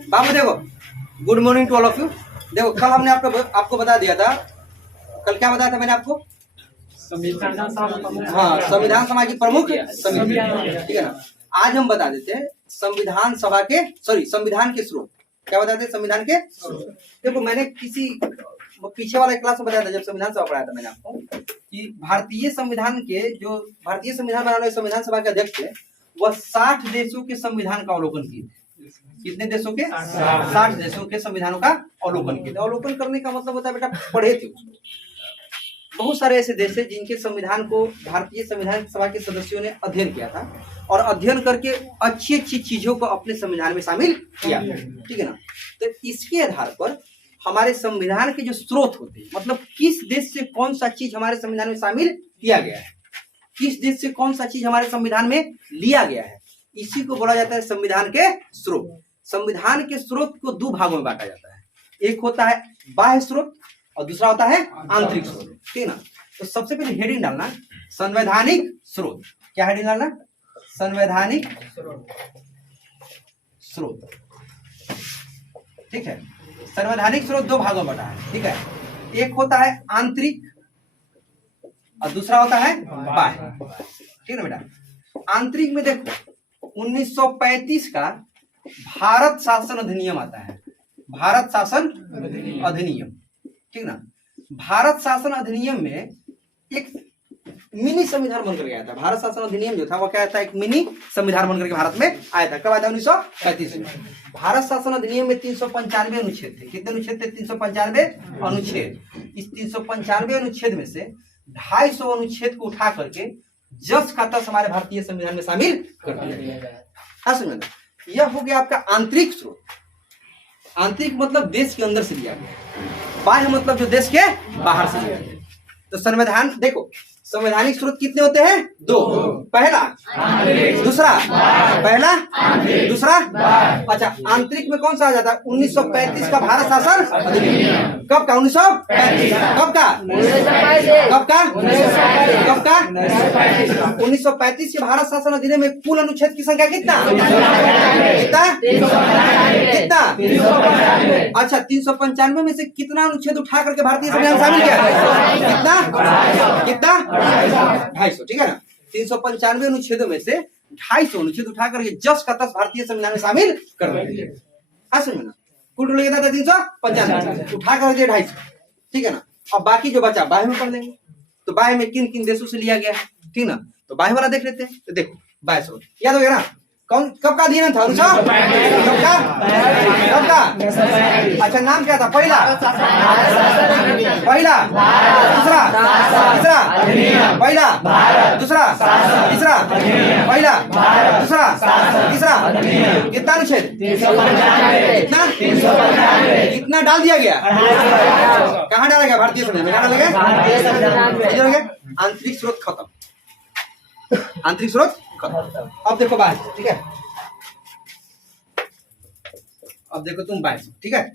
बाबू देखो, good morning to all of you. देखो कल हमने आपको बता दिया था, कल क्या बताया था मैंने आपको? हाँ, संविधान सभा की प्रमुख समिति, ठीक है ना। आज हम बता देते हैं संविधान के स्रोत। क्या बताते हैं? संविधान के स्रोत। देखो मैंने पीछे वाला क्लास में बताया था, जब संविधान सभा पढ़ाया था मैंने आपको, कि भारतीय संविधान बनाने वाले संविधान सभा के अध्यक्ष थे, वह 60 देशों के संविधान का अवलोकन किए थे। कितने देशों के? 60 देशों के संविधानों का अवलोकन किए थे। अवलोकन करने का मतलब होता है बेटा पढ़े थे उसको। बहुत सारे ऐसे देश है जिनके संविधान को भारतीय संविधान सभा के सदस्यों ने अध्ययन किया था और अध्ययन करके अच्छी अच्छी चीजों को अपने संविधान में शामिल किया, ठीक है ना। तो इसके आधार पर हमारे संविधान के जो स्रोत होते हैं, मतलब किस देश से कौन सा चीज हमारे संविधान में शामिल किया गया है, किस देश से कौन सा चीज हमारे संविधान में लिया गया है, इसी को बोला जाता है संविधान के स्रोत। संविधान के स्रोत को दो भागों में बांटा जाता है, एक होता है बाह्य स्रोत और दूसरा होता है आंतरिक स्रोत, ठीक है ना। तो सबसे पहले हेडिंग डालना संवैधानिक स्रोत। क्या हेडिंग डालना? संवैधानिक स्रोत, ठीक है। संवैधानिक स्रोत दो भागों में बटा है, ठीक है। एक होता है आंतरिक और दूसरा होता है बाह्य, ठीक है ना बेटा। आंतरिक में देखो 1935 का भारत शासन अधिनियम आता है, भारत शासन अधिनियम, ठीक ना। भारत शासन अधिनियम में एक मिनी संविधान बनकर गया था। भारत शासन अधिनियम जो था वो क्या था? एक मिनी संविधान बनकर के भारत में आया था। कब आया था? 1935 में। भारत शासन अधिनियम में 395 अनुच्छेद थे। कितने अनुच्छेद थे? 395 अनुच्छेद। इस 395 अनुच्छेद में से 250 अनुच्छेद को उठा करके जस का तस हमारे भारतीय संविधान में शामिल कर दिया गया। यह हो गया आपका आंतरिक स्रोत। आंतरिक मतलब देश के अंदर से लिया गया, बाह्य मतलब जो देश के बाहर से लिया गया। तो संविधान देखो, संवैधानिक स्रोत कितने होते हैं? दो। पहला दूसरा, पहला दूसरा। अच्छा, आंतरिक में कौन सा आ जाता है? 1935 का भारत शासन अधिनियम। कब का? 1935। कब का? कब का? कब का? 1935 के भारत शासन अधिनियम में कुल अनुच्छेद की संख्या कितना? कितना? अच्छा, 395 में से कितना अनुच्छेद उठा करके भारतीय संविधान शामिल किया? कितना? कितना? 250, ठीक है ना। 395 अनुच्छेदों में से 250 अनुच्छेद उठा करके जस का तस भारतीय संविधान में शामिल कर दिया। ना कुल टोटल कितना था? 395 उठा कर दिया 250, ठीक है ना। अब बाकी जो बचा बाह्य में पढ़ लेंगे। तो बाह्य में किन किन देशों से लिया गया है, ठीक ना। तो बाह्य वाला देख लेते हैं। तो देखो बाह्य स्रोत याद हो गया ना। कौन कब का अधिनियम था? कब का? कब का? अच्छा, नाम क्या था? पहला दूसरा तीसरा, पहला दूसरा तीसरा, पहला दूसरा तीसरा। कितना अनुच्छेद? कितना? कितना डाल दिया गया? कहाँ डाला गया? भारतीय संविधान में। कहाँ डाला गया? आंतरिक स्रोत खत्म, आंतरिक स्रोत खत्म। अब देखो बाह्य, ठीक है। अब देखो तुम बाह्य, ठीक है।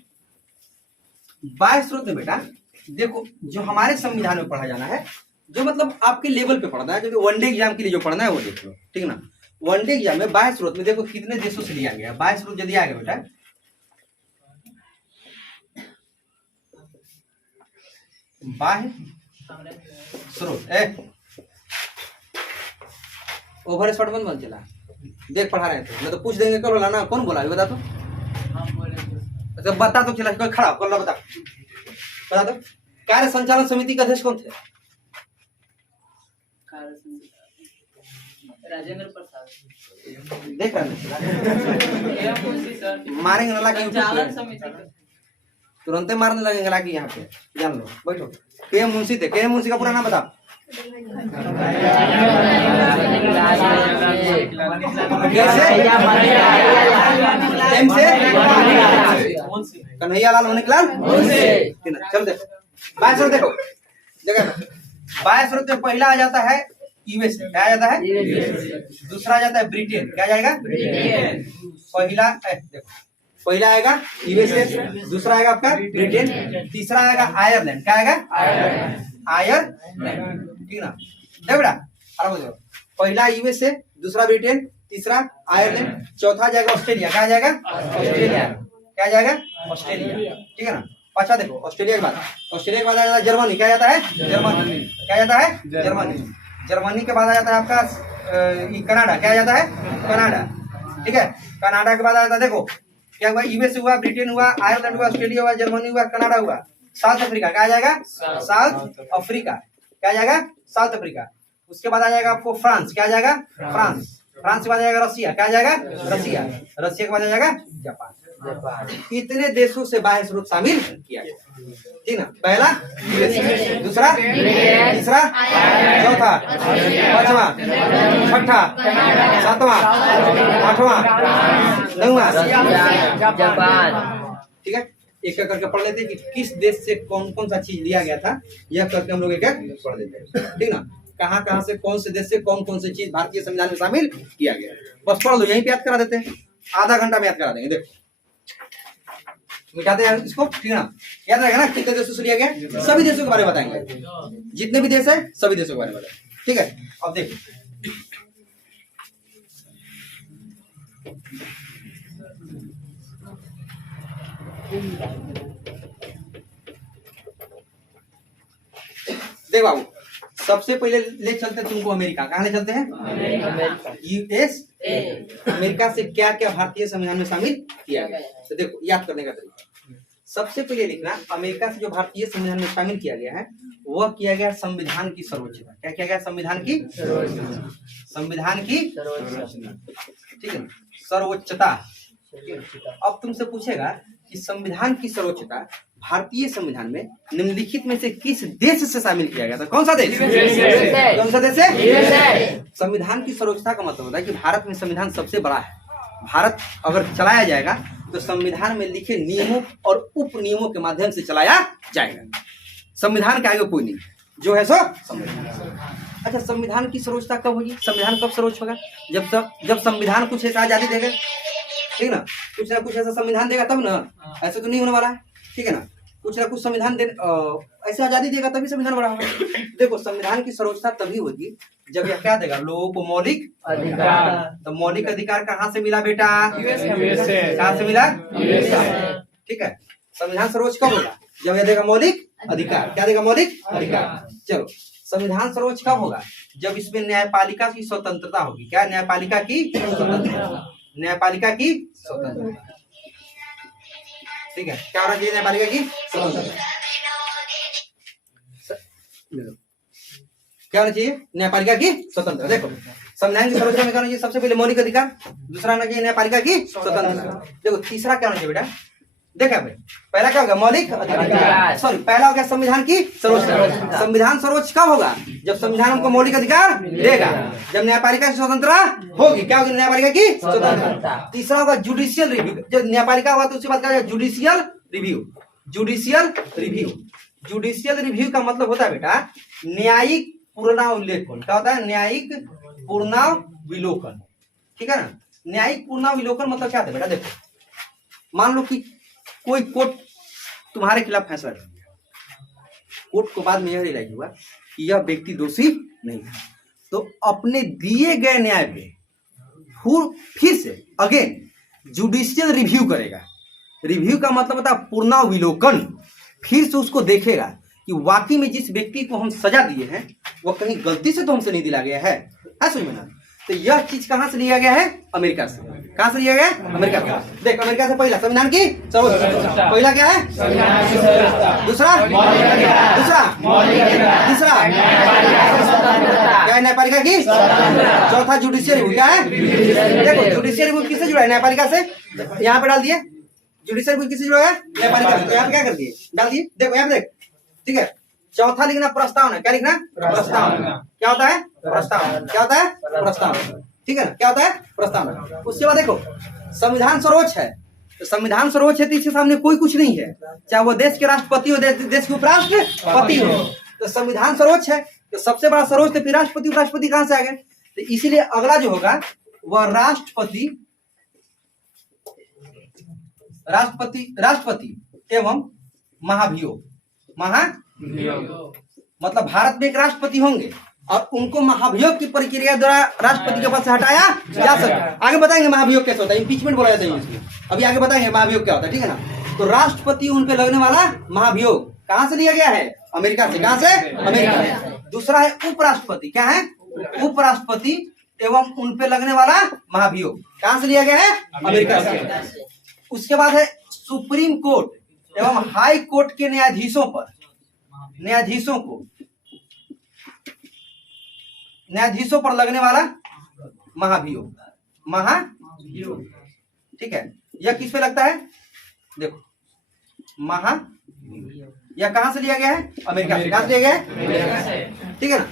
बाह्य स्रोत में बेटा देखो, जो हमारे संविधान में पढ़ा जाना है, जो मतलब आपके लेवल पे पढ़ना है, जो वनडे एग्जाम के लिए जो पढ़ना है वो देख लो, ठीक है ना। वनडे एग्जाम में बाह्य स्रोत में देखो कितने देशों से लिया गया। बाह्य स्रोत जो दिया गया बेटा, बाह्य स्रोत ओवर शॉट बंद चला देख पढ़ा रहे थे, मैं तो पूछ देंगे कल बोला ना। कौन बोला बता तो? अच्छा बता तो, चला कोई खड़ा कर लो, बता दो। कार्य संचालन समिति के अध्यक्ष कौन थे? राजेंद्र प्रसाद। देख रहे मारेंगे ना लाके तुरंत मारने लगेंगे लाके। यहाँ पे जान लो, बैठो। के मुंशी थे। के मुंशी का पूरा नाम बताओ। कन्हैया लाल मणिकलाल। चल देखो बाह्य स्रोत, देखो बाह्य स्रोत में पहला आ जाता है यूएसए। क्या आ जाता है? दूसरा आ जाता है ब्रिटेन। क्या जाएगा? पहला देखो, पहला आएगा यूएसए, दूसरा आएगा आपका ब्रिटेन, तीसरा आएगा आयरलैंड। क्या आएगा? आयरलैंड, ठीक ना। देखो बेटा आराम हो जाओ। पहला यूएसए, दूसरा ब्रिटेन, तीसरा आयरलैंड, चौथा जाएगा ऑस्ट्रेलिया। क्या जाएगा? ऑस्ट्रेलिया। क्या आ जाएगा? ऑस्ट्रेलिया, ठीक है ना। अच्छा देखो, ऑस्ट्रेलिया के बाद आ जाता है जर्मनी, क्या जाता है? जर्मनी, क्या जाता है? जर्मनी। जर्मनी के बाद आ जाता है आपका कनाडा, क्या जाता है? कनाडा, ठीक है। कनाडा के बाद आ जाता है, देखो क्या हुआ, यूएस हुआ, ब्रिटेन हुआ, आयरलैंड हुआ, ऑस्ट्रेलिया हुआ, जर्मनी हुआ, कनाडा हुआ, साउथ अफ्रीका, क्या आ जाएगा? साउथ अफ्रीका, क्या आ जाएगा? South Africa. उसके बाद आ जाएगा आपको फ्रांस, क्या आ जाएगा? फ्रांस। फ्रांस के बाद आ जाएगा रसिया, क्या आ जाएगा? रसिया। रसिया के बाद आ जाएगा जापान। कितने देशों से बाह्य स्रोत शामिल किया गया? ठीक ना। पहला दूसरा, तीसरा, चौथा, पांचवा, छठा, सातवां, आठवां, नौवां जापान। ठीक है, एक एक करके पढ़ लेते हैं कि किस देश से कौन कौन सा चीज लिया गया था, यह करके हम लोग एक एक पढ़ लेते हैं, ठीक ना। कहाँ कहाँ से कौन से देश से कौन कौन सी चीज भारतीय संविधान में शामिल किया गया, बस पढ़ लो, यहीं पे याद करा देते हैं, आधा घंटा में याद करा देंगे। देखो मिटाते हैं इसको, ठीक है ना। याद रहेगा ना कितने देशों से लिया गया? सभी देशों के बारे में बताएंगे, जितने भी देश है सभी देशों के बारे में बताएंगे, ठीक है। अब देखो देख बाबू, सबसे पहले ले चलते हैं तुमको अमेरिका। कहाँ ले चलते हैं? यूएस। अमेरिका से क्या क्या भारतीय संविधान में शामिल किया गया, तो देखो याद करने का तरीका। सबसे पहले लिखना, अमेरिका से जो भारतीय संविधान में शामिल किया गया है वह किया गया संविधान की सर्वोच्चता। क्या किया गया? संविधान की संविधान की, ठीक है, सर्वोच्चता। अब तुमसे पूछेगा कि संविधान की सर्वोच्चता भारतीय संविधान में निम्नलिखित में से किस देश से शामिल किया गया था? कौन सा देश? कौन सा देश है? संविधान की सर्वोच्चता का मतलब होता है कि भारत में संविधान सबसे बड़ा है। भारत अगर चलाया जाएगा तो संविधान में लिखे नियमों और उप नियमों के माध्यम से चलाया जाएगा। संविधान के आगे कोई नहीं, जो है सो संविधान। अच्छा, संविधान की सर्वोच्चता कब होगी? संविधान कब सर्वोच्च होगा? जब संविधान कुछ ऐसा आजादी देगा, ठीक ना, कुछ ना कुछ ऐसा संविधान देगा तब ना, ऐसे तो नहीं होने वाला है, ठीक है ना। कुछ ना कुछ संविधान दे ऐसे आजादी देगा तभी संविधान बड़ा होगा। देखो, संविधान की सर्वोच्चता तभी होगी जब यह क्या देगा? लोगों को मौलिक अधिकार। तो मौलिक अधिकार कहाँ से मिला बेटा? कहाँ से मिला? ठीक है। संविधान सर्वोच्च कब होगा? जब यह देगा मौलिक अधिकार। क्या देगा? मौलिक अधिकार। चलो, संविधान सर्वोच्च कब होगा? जब इसमें न्यायपालिका की स्वतंत्रता होगी। क्या? न्यायपालिका की स्वतंत्रता। न्यायपालिका की स्वतंत्रता, ठीक है। क्या होना चाहिए? न्यायपालिका की स्वतंत्रता। क्या होना चाहिए? न्यायपालिका की स्वतंत्रता। देखो, संविधान की सर्वोच्चता में क्या होना चाहिए? सबसे पहले मौलिक अधिकार, दूसरा होना चाहिए न्यायपालिका की स्वतंत्रता। देखो, तीसरा क्या होना चाहिए बेटा? देखा भाई, पहला क्या होगा? मौलिक अधिकार, सॉरी, पहला हो गया संविधान की सर्वोच्चता। संविधान सर्वोच्च कब होगा? जब संविधान हमको मौलिक अधिकार देगा, जब न्यायपालिका की स्वतंत्रता होगी। क्या होगी? न्यायपालिका की स्वतंत्रता। तीसरा होगा जुडिशियल रिव्यू। जब न्यायपालिका होगा तो उसके बाद क्या होगा? Judicial review. Judicial review, judicial review का मतलब होता है बेटा न्यायिक पुनरावलोकन। क्या होता है? न्यायिक पुनरावलोकन, ठीक है ना। न्यायिक पुनरावलोकन मतलब क्या था बेटा? देखो, मान लो कि कोई कोर्ट तुम्हारे खिलाफ फैसला कर दिया, कोर्ट को बाद में यह रियलाइज हुआ कि यह व्यक्ति दोषी नहीं है, तो अपने दिए गए न्याय पे फिर से अगेन जुडिशियल रिव्यू करेगा। रिव्यू का मतलब होता है पुनरावलोकन। फिर से उसको देखेगा कि वाकई में जिस व्यक्ति को हम सजा दिए हैं वह कहीं गलती से तो हमसे नहीं दिला गया है समझ में ना। तो यह चीज कहां से लिया गया है? अमेरिका से। कहां से लिया गया? अमेरिका से। देख, अमेरिका से पहला संविधान की सर्वोच्चता। पहला क्या है? दूसरा, तीसरा क्या है? न्यायपालिका की। चौथा जुडिशियल रिव्यू। क्या है? देखो, जुडिशियल रिव्यू किससे जुड़ा है? न्यायपालिका से। यहाँ पे डाल दिए जुडिशियल रिव्यू किससे जुड़ा है? न्यायपालिका से। तो यहाँ पे क्या कर दिए? डाल दिए। देखो यहाँ पे देख, ठीक है। चौथा लिखना प्रस्तावना। क्या लिखना? प्रस्तावना। क्या होता है? प्रस्तावना। क्या होता है? प्रस्तावना, ठीक है ना। क्या होता है? प्रस्तावना। उसके बाद देखो, संविधान सर्वोच्च है, तो संविधान सर्वोच्च है तो इसके सामने कोई कुछ नहीं है, चाहे वो देश के राष्ट्रपति हो, देश के उपराष्ट्रपति हो, तो संविधान सर्वोच्च है। तो सबसे बड़ा सर्वोच्च, तो फिर राष्ट्रपति उपराष्ट्रपति कहां से आ गए? तो इसीलिए अगला जो होगा वह राष्ट्रपति एवं महाभियोग। मतलब भारत में एक राष्ट्रपति होंगे और उनको महाभियोग की प्रक्रिया द्वारा राष्ट्रपति के पद से हटाया जा सकता है। आगे बताएंगे महाभियोग कैसे होता है, इम्पीचमेंट बोला जाता है इसलिए। अभी आगे बताएंगे महाभियोग क्या होता है, ठीक है ना। तो राष्ट्रपति उन पे लगने वाला महाभियोग कहाँ से लिया गया है? अमेरिका से। कहाँ से? अमेरिका से। दूसरा है उपराष्ट्रपति, क्या है? उपराष्ट्रपति एवं उन पे लगने वाला महाभियोग कहाँ से लिया गया है? अमेरिका से। उसके बाद है सुप्रीम कोर्ट एवं हाई कोर्ट के न्यायाधीशों पर, न्यायाधीशों पर लगने वाला महाभियोग, ठीक है। यह किस पे लगता है? देखो यह कहां से लिया गया है? अमेरिका से। कहां से लिया गया है? ठीक है ना।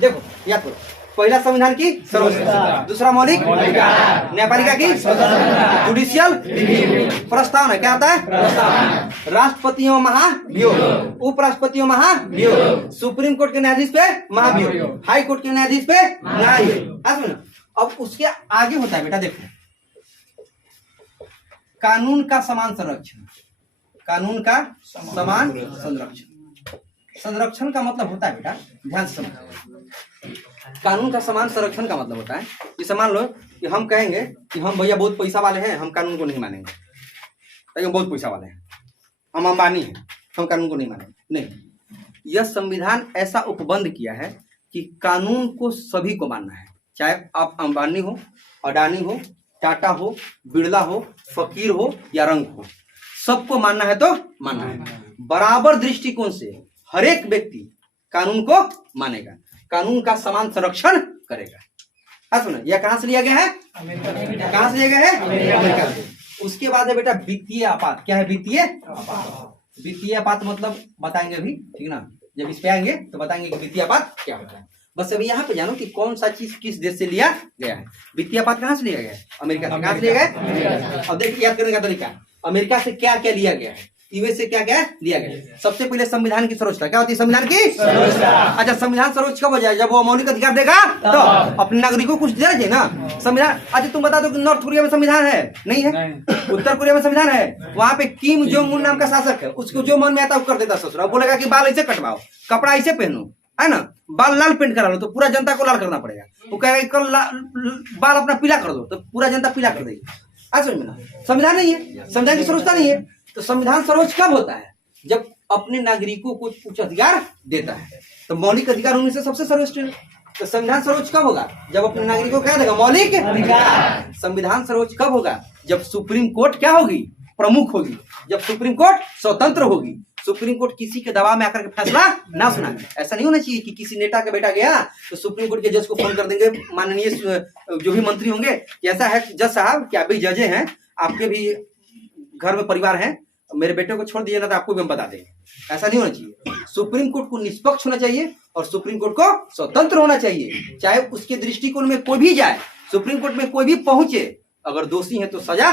देखो याद करो, पहला संविधान की सर्वोच्चता, दूसरा मौलिक न्यायपालिका की जुडिशियल प्रस्तावना, क्या आता है? राष्ट्रपतियों महाभियोग, उपराष्ट्रपतियों महाभियोग, सुप्रीम कोर्ट के न्यायाधीश पे महाभियोग, हाई कोर्ट के न्यायाधीश पे न्याययोग। अब उसके आगे होता है बेटा, देखो कानून का समान संरक्षण। कानून का समान संरक्षण का मतलब होता है बेटा, ध्यान से समझो। कानून का समान संरक्षण का मतलब होता है, जैसे मान लो कि हम कहेंगे कि हम भैया बहुत पैसा वाले हैं, हम कानून को नहीं मानेंगे, लेकिन बहुत पैसा वाले हैं, हम अंबानी हैं, हम कानून को नहीं मानेंगे। नहीं, यह संविधान ऐसा उपबंध किया है कि कानून को सभी को मानना है, चाहे आप अंबानी हो, अडानी हो, टाटा हो, बिरला हो, फकीर हो या रंग हो, सबको मानना है तो मानना है। बराबर दृष्टिकोण से हर एक व्यक्ति कानून को मानेगा, कानून का समान संरक्षण करेगा। सुनो, यह कहां से लिया गया है? कहां से लिया गया है? अमेरिका से। उसके बाद है बेटा वित्तीय आपात। क्या है वित्तीय आपात? वित्तीय आपात मतलब बताएंगे अभी, ठीक ना, जब इस पे आएंगे तो बताएंगे कि वित्तीय आपात क्या होता है। बस अभी यहाँ पे जानो कि कौन सा चीज किस देश से लिया गया है। वित्तीय आपात कहां से लिया गया है? अमेरिका से। कहां से लिया गया? अब देखिए याद करने का तरीका, अमेरिका से क्या क्या लिया गया है, यूएस से क्या क्या लिया गया। सबसे पहले संविधान की सर्वोच्चता। क्या होती है संविधान की सर्वोच्चता? अच्छा, संविधान सर्वोच्च कब हो जाए? जब वो मौलिक अधिकार देगा तो अपने नागरिकों को कुछ देना चाहिए ना संविधान। अच्छा तुम बता दो कि नॉर्थ कोरिया में संविधान है? नहीं है। उत्तर कोरिया में संविधान है, वहाँ पे किम जोंग उन नाम का शासक है, उसको जो मन में आता है वो कर देता ससुरा। बोलेगा कि बाल ऐसे कटवाओ, कपड़ा ऐसे पहनो, है ना, बाल लाल पेंट करा लो तो पूरा जनता को लाल करना पड़ेगा। वो कहेगा कल बाल अपना पीला कर दो तो पूरा जनता पीला कर देगी। संविधान नहीं है, संविधान की सर्वोच्चता नहीं है। तो संविधान सर्वोच्च कब होता है? जब अपने नागरिकों को कुछ अधिकार देता है। तो मौलिक अधिकार उनमें से सबसे सर्वोच्च है। तो संविधान सर्वोच्च कब होगा? जब अपने नागरिकों को क्या देगा? मौलिक अधिकार। संविधान सर्वोच्च कब होगा? जब सुप्रीम कोर्ट क्या होगी? प्रमुख होगी। जब सुप्रीम कोर्ट स्वतंत्र होगी। सुप्रीम कोर्ट किसी के दबाव में आकर के फैसला ना सुना। ऐसा नहीं होना चाहिए कि किसी नेता का बेटा गया तो सुप्रीम कोर्ट के जज को फोन कर देंगे, माननीय जो भी मंत्री होंगे, ऐसा है जज साहब क्या भी जजे हैं, आपके भी घर में परिवार है, मेरे बेटे को छोड़ दीजिए ना तो आपको भी हम बता देंगे। ऐसा नहीं होना चाहिए। सुप्रीम कोर्ट को निष्पक्ष होना चाहिए और सुप्रीम कोर्ट को स्वतंत्र होना चाहिए। चाहे उसके दृष्टिकोण में कोई भी जाए, सुप्रीम कोर्ट में कोई भी पहुंचे, अगर दोषी है तो सजा,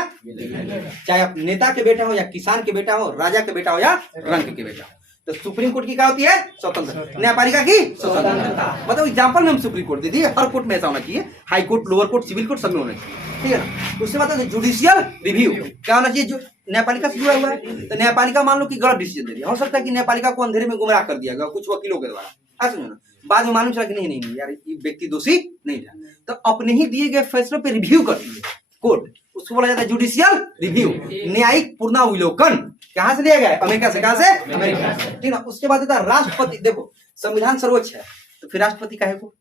चाहे आप नेता के बेटा हो या किसान के बेटा हो, राजा के बेटा हो या रंग के बेटा हो। तो सुप्रीम कोर्ट की क्या होती है? स्वतंत्र। न्यायपालिका की स्वतंत्रता। मतलब एग्जाम्पल में हम सुप्रीम कोर्ट दे दिए, हर कोर्ट में ऐसा होना चाहिए, high court, lower court, civil court सब में होना चाहिए, ठीक है ना। उसके बाद जुडिशियल रिव्यू क्या होना चाहिए? जो न्यायपालिका से जुड़ा हुआ है। तो न्यायपालिका मान लो कि गलत डिसीजन दे दिया, हो सकता है कि न्यायपालिका को अंधेरे में गुमराह कर दिया गया कुछ वकीलों के द्वारा, ऐसा ना, बाद में मालूम चला कि नहीं यार ये व्यक्ति दोषी नहीं था, तो अपने ही दिए गए फैसलों पर रिव्यू करती है कोर्ट, उसको बोला जाता है जुडिशियल रिव्यू, न्यायिक पुनरावलोकन। कहां से लिया गया है? अमेरिका से। कहां से? अमेरिका से, ठीक ना। उसके बाद होता है राष्ट्रपति। देखो संविधान सर्वोच्च है तो फिर राष्ट्रपति काहे को?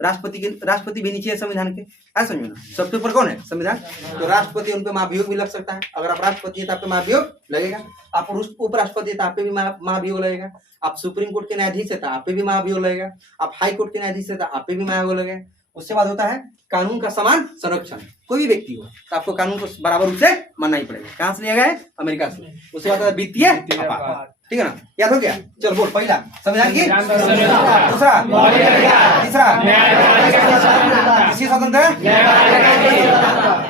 राष्ट्रपति भी नीचे है संविधान के, ऐसा समझो ना। सबसे ऊपर कौन है? संविधान। तो राष्ट्रपति उन पे महाभियोग भी लग सकता है। अगर आप राष्ट्रपति है तो आप पे महाभियोग लगेगा, आप उपराष्ट्रपति है तो आप पे भी महाभियोग लगेगा, आप सुप्रीम कोर्ट के न्यायाधीश है तो आप पे भी महाभियोग लगेगा, आप हाई कोर्ट के न्यायाधीश है तो आप पे भी महाभियोग लगेगा। उसके बाद होता है कानून का समान संरक्षण। कोई भी व्यक्ति हो तो आपको कानून को बराबर रूप से मानना ही पड़ेगा। कहां से लिया गया है? अमेरिका से। उसके बाद वित्तीय आपात, ठीक है ना, याद हो गया। चल बोल, पहला संविधान की, दूसरा, तीसरा किसी स्वतंत्र,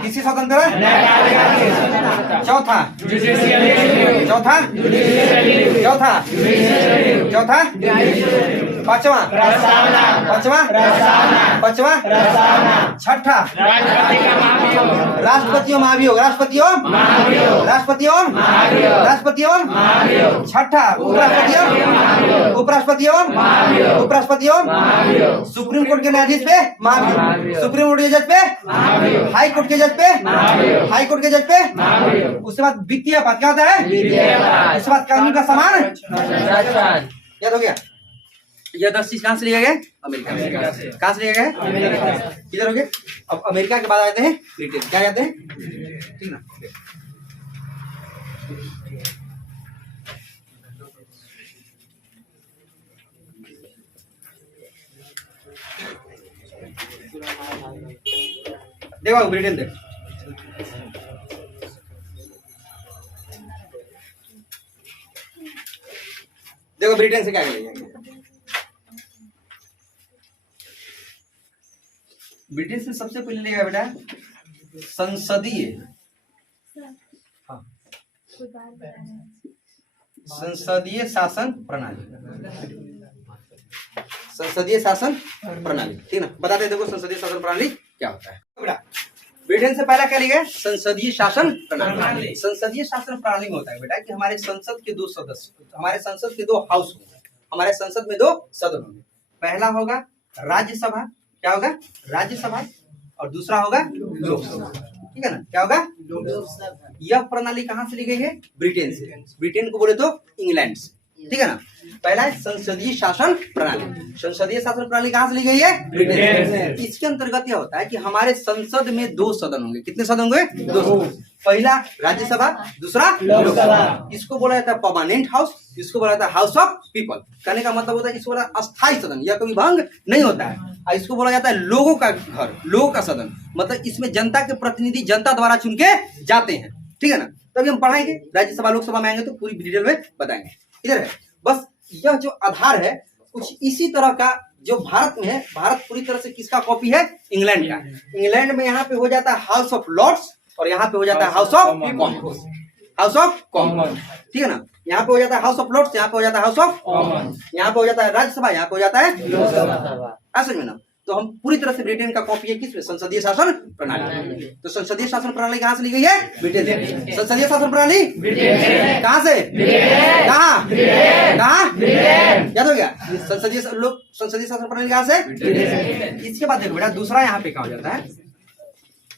किसी स्वतंत्र, चौथा, चौथा, चौथा, चौथा पांचवा छठा राष्ट्रपतियों महाभियोग राष्ट्रपतियों छठा उपराष्ट्रपतियों सुप्रीम कोर्ट के न्यायाधीश पे महाभियोग सुप्रीम कोर्ट के जज पे हाई कोर्ट के जज पे उसके बाद वित्तीय पद क्या होता है उसके बाद कानून का सामान याद हो गया। यह 10 चीज कहां से लिया गया अमेरिका से कहां से लिया गया किधर हो गया। अब अमेरिका के बाद आते हैं ब्रिटेन क्या कहते हैं ठीक ना। देखो ब्रिटेन देखो ब्रिटेन से क्या करेंगे। ब्रिटेन से सबसे पहले लेगा बेटा संसदीय शासन प्रणाली ठीक ना। बताते देखो संसदीय शासन प्रणाली क्या होता है बेटा। ब्रिटेन से पहला क्या लिया संसदीय शासन प्रणाली। संसदीय शासन प्रणाली में होता है बेटा कि हमारे संसद के 2 सदस्य हमारे संसद के 2 हाउस होंगे हमारे संसद में 2 सदन होंगे। पहला होगा राज्यसभा क्या होगा राज्यसभा और दूसरा होगा लोकसभा ठीक है ना। क्या होगा यह प्रणाली कहां से ली गई है ब्रिटेन से। ब्रिटेन को बोले तो इंग्लैंड से ठीक है ना। पहला है संसदीय शासन प्रणाली। संसदीय शासन प्रणाली कहां से ली गई है ब्रिटेन से। इसके अंतर्गत यह होता है कि हमारे संसद में 2 सदन होंगे। कितने सदन होंगे 2 सदन। पहला राज्यसभा दूसरा लोकसभा। इसको बोला जाता है परमानेंट हाउस इसको बोला जाता है हाउस ऑफ पीपल। कहने का मतलब होता है इसको बोला अस्थायी सदन यह कभी भंग नहीं होता है। इसको बोला जाता है लोगों का घर लोगों का सदन मतलब इसमें जनता के प्रतिनिधि जनता द्वारा चुन के जाते हैं ठीक है ना। तभी हम पढ़ाएंगे राज्यसभा लोकसभा में आएंगे तो पूरी डिटेल में बताएंगे। इधर है बस यह जो आधार है कुछ इसी तरह का जो भारत में है। भारत पूरी तरह से किसका कॉपी है इंग्लैंड का। इंग्लैंड में यहाँ पे हो जाता है हाउस ऑफ लॉर्ड्स और यहाँ पे हो जाता है हाउस ऑफ कॉमन ठीक है ना। यहाँ पे हो जाता है हाउस ऑफ लॉर्ड्स यहाँ पे हो जाता है हाउस ऑफ कॉमन यहाँ पे हो जाता है राज्यसभा यहाँ पे हो जाता है लोकसभा। समझ में ना। तो हम पूरी तरह से ब्रिटेन का कॉपी है किसमें संसदीय शासन प्रणाली। तो संसदीय शासन प्रणाली कहां से ली गई है ब्रिटेन से। संसदीय शासन प्रणाली कहां से कहां याद हो गया। संसदीय शासन प्रणाली कहां से। इसके बाद देखो बेटा दूसरा यहाँ पे क्या हो जाता है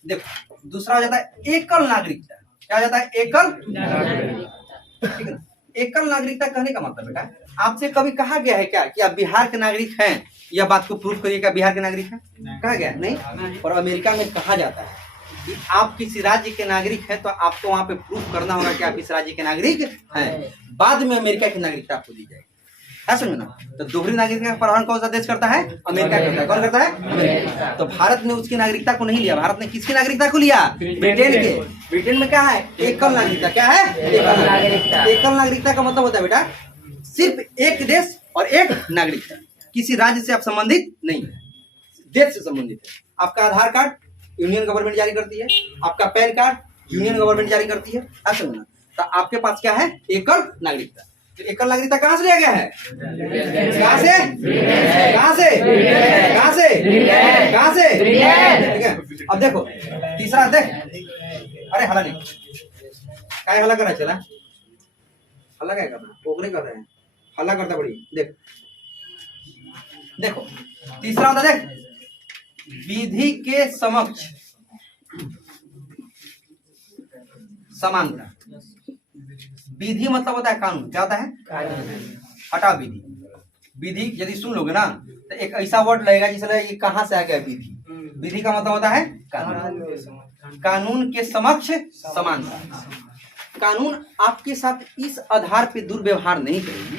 देखो दूसरा हो जाता है एकल नागरिकता। क्या हो जाता है एकल ठीक है ना। एकल नागरिकता कहने का मतलब बेटा आपसे कभी कहा गया है क्या कि आप बिहार के नागरिक हैं यह बात को प्रूफ करिए क्या बिहार के नागरिक हैं कहा गया नहीं। और अमेरिका में कहा जाता है कि आप किसी राज्य के नागरिक हैं तो आपको वहां पे प्रूफ करना होगा कि आप इस राज्य के नागरिक हैं। बाद में अमेरिका की नागरिकता आपको दी जाएगी ऐसा ना। तो दोहरी नागरिकता का प्रावधान कौन सा देश करता है अमेरिका करता है। कौन करता है अमेरिका। तो भारत ने उसकी नागरिकता को नहीं लिया। भारत ने किसकी नागरिकता को लिया ब्रिटेन के। ब्रिटेन में क्या है एकल नागरिकता। क्या है एकल नागरिकता का मतलब होता है बेटा सिर्फ एक देश और एक नागरिकता। किसी राज्य से आप संबंधित नहीं है देश से संबंधित है। आपका आधार कार्ड यूनियन गवर्नमेंट जारी करती है आपका पैन कार्ड यूनियन गवर्नमेंट जारी करती है ऐसा ना। तो आपके पास क्या है एकल नागरिकता। एकल नागरिकता कहां से लिया गया है कहां से ठीक है। अब देखो तीसरा देख अरे हला नहीं क्या हला करना चला हल्ला क्या करना पोखरे कर रहे हैं हल्ला करता बड़ी देखो तीसरा होता देख विधि के समक्ष समानता। विधि मतलब होता है कानून। क्या होता है हटा विधि यदि सुन लोगे ना तो एक ऐसा वर्ड लगेगा जिससे ये कहां से आ गया विधि। विधि का मतलब होता है कानून के समक्ष समानता। कानून आपके साथ इस आधार पे दुर्व्यवहार नहीं करेगी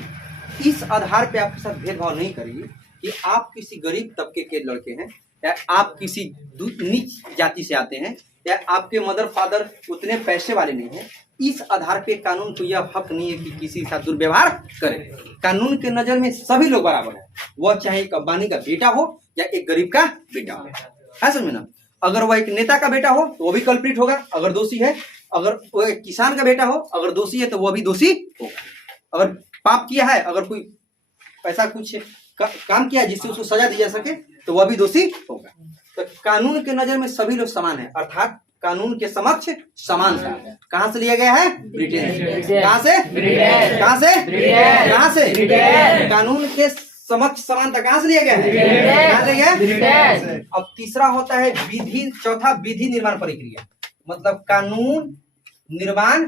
इस आधार पे आपके साथ भेदभाव नहीं करेगी कि आप किसी गरीब तबके के लड़के हैं या आप किसी नीच जाति से आते हैं या आपके मदर फादर उतने पैसे वाले नहीं हैं। इस आधार पे कानून को यह हक नहीं है कि किसी के साथ दुर्व्यवहार करे। कानून के नजर में सभी लोग बराबर है। वह चाहे एक अंबानी का बेटा हो या एक गरीब का बेटा हो है समझ ना। अगर वह एक नेता का बेटा हो तो वो भी कल्प्रिट होगा अगर दोषी है। अगर वो एक किसान का बेटा हो अगर दोषी है तो वह भी दोषी होगा। अगर पाप किया है अगर कोई ऐसा कुछ काम किया जिससे उसको सजा दी जा सके तो वह भी दोषी होगा। तो कानून के नजर में सभी लोग समान है, अर्थात कानून के समक्ष समानता कहाँ से लिया गया है? ब्रिटेन से। कहाँ से? कहाँ से? कहाँ से? कानून के समक्ष समानता कहाँ से लिया गया है? कहाँ से लिया गया? अब तीसरा होता है विधि, चौथा विधि निर्माण प्रक्रिया, मतलब कानून निर्माण